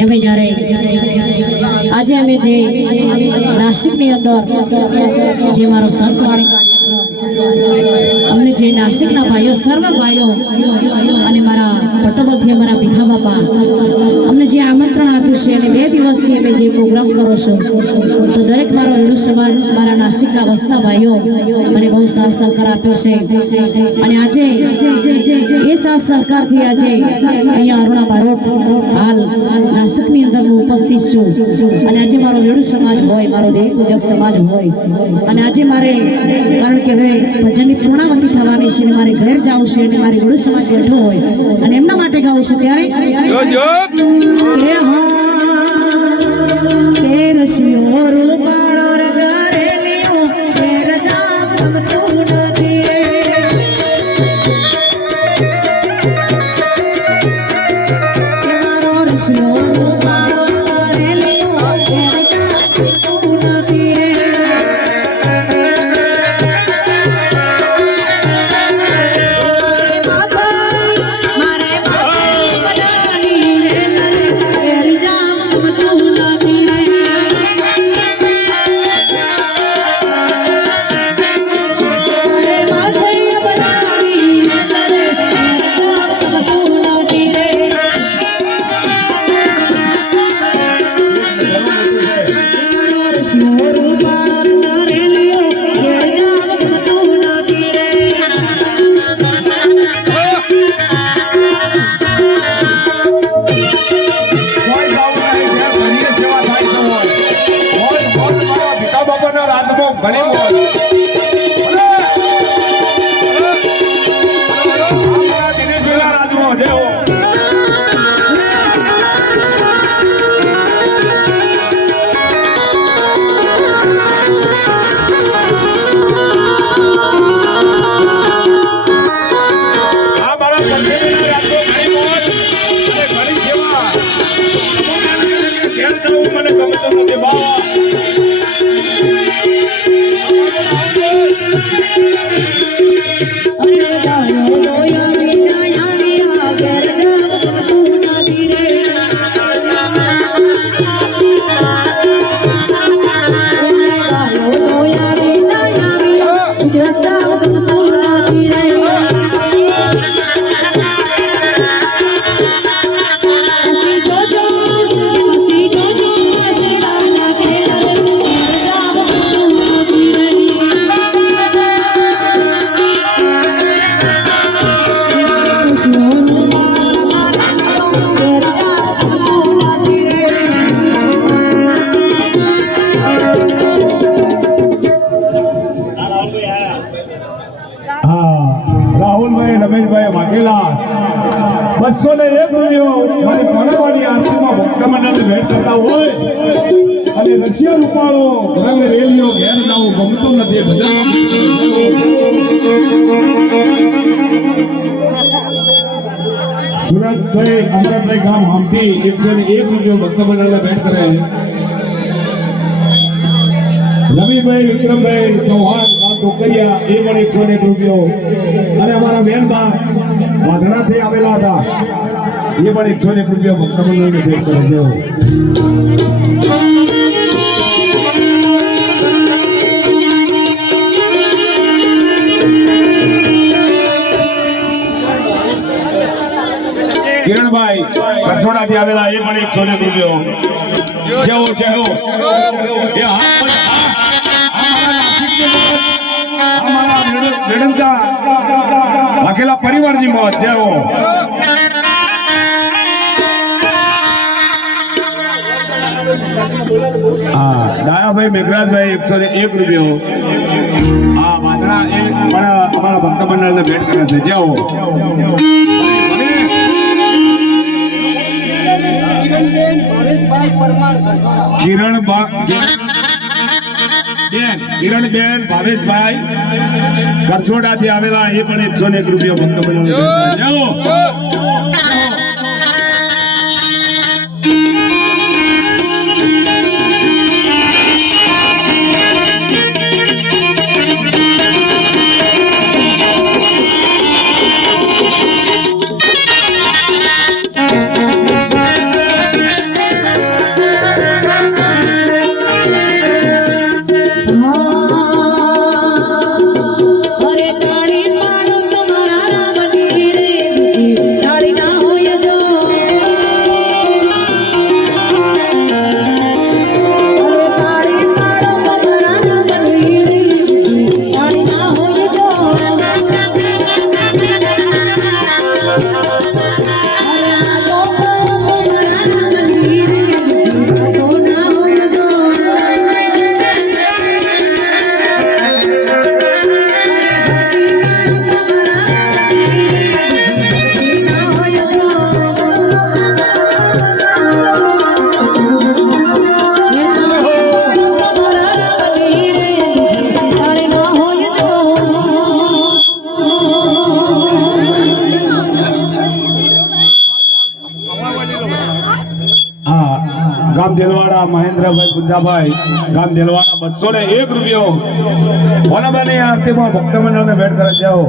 એમે જ્યારે આજે અમે જે નાસિકની અંદર જે મારો સંતવાણી અમને જે નાસિકના ભાઈઓ સર્વ ભાઈઓ અને મારા પટોબલથી અમારા ભીખા બાપા અમને જે આમંત્રણ આપ્યું છે અને 2 દિવસથી અમે જે પ્રોગ્રામ કરો છો તો દરેક મારો હિન્દુ સમાજ મારા નાસિકના વસતા ભાઈઓ મને બહુ સાથ સહકાર આપ્યો છે અને આજે એ સાથ સહકારથી આજે અહીંયા અરુણા બારોટ હાલ નાસિકની અંદર હું ઉપસ્થિત છું અને આજે મારો હિન્દુ સમાજ હોય મારો દેવી પૂજક સમાજ હોય અને આજે મારે કારણ કે હવે ભજનની પૂર્ણાવતી થવાની છે અને મારે ઘેર જવું છે અને મારી હિન્દુ સમાજ બેઠો હોય અને એમના માટે ગાવું છે ત્યારે રમેશભાઈ વાઘેલા 201 રૂપિયો મારી કોનાવાડી આરતીમાં ભક્તમંડળ ભેટ કરતા હોય અને રશિયા રૂપાળો રંગ રેલીઓ ઘેર જવું ગમતું નથી સુરતભાઈ અમદાવાદ ગામ હામથી 101 રૂપિયો ભક્તમંડળને ભેટ કરે રવિભાઈ વિક્રમભાઈ ચૌહાણ ટોકરિયા એ પણ 101 રૂપિયો અને અમારા બેનબા વાધણાથી આવેલા હતા એ પણ 101 રૂપિયો ભક્તમંડળને ભેટ કરે છે કિરણભાઈ કરસોડાથી આવેલા એ પણ 101 રૂપિયો જેવો જેવો વાઘેલા પરિવારની મોત જેવો દાયાભાઈ મેઘરાજભાઈ 101 રૂપિયો આ વાદળા એ પણ અમારા ભક્તમંડળને ભેટ કરે છે જેવો કિરણબેન ભાવેશભાઈ કરસોડાથી આવેલા એ પણ 101 રૂપિયો ભક્તમંડળ હા ગામ દેલવાડા મહેન્દ્રભાઈ બુદ્ધાભાઈ ગામ દેલવાડા 201 રૂપિયો ઓનાબાની આરતીમાં ભક્ત મંડળને ભેટ કરે જાઓ